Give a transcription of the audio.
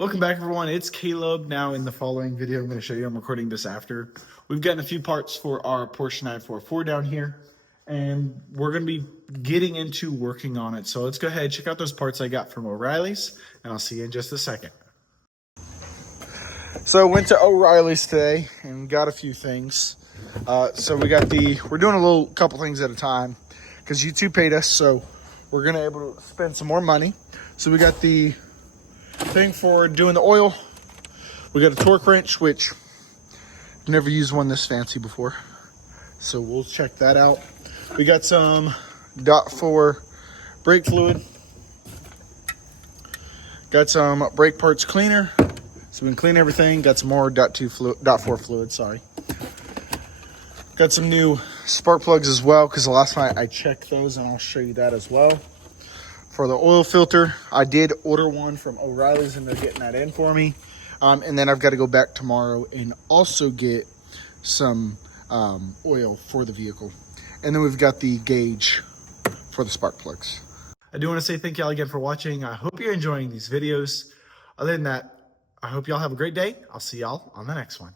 Welcome back, everyone. It's Caleb. Now, in the following video, I'm going to show you. I'm recording this after. We've gotten a few parts for our Porsche 944 down here, and we're going to be getting into working on it. So let's go ahead and check out those parts I got from O'Reilly's, and I'll see you in just a second. So I went to O'Reilly's today and got a few things. So we're doing a couple things at a time because you two paid us, so we're going to able to spend some more money. So we got the thing for doing the oil. We got a torque wrench, which I've never used one this fancy before, so we'll check that out. We got some .4 brake fluid, got some brake parts cleaner, so we can clean everything. Got some more .4 fluid, sorry. Got some new spark plugs as well, because the last time I checked those, and I'll show you that as well. For the oil filter, I did order one from O'Reilly's, and they're getting that in for me. And then I've got to go back tomorrow and also get some oil for the vehicle. And then we've got the gauge for the spark plugs. I do want to say thank y'all again for watching. I hope you're enjoying these videos. Other than that, I hope y'all have a great day. I'll see y'all on the next one.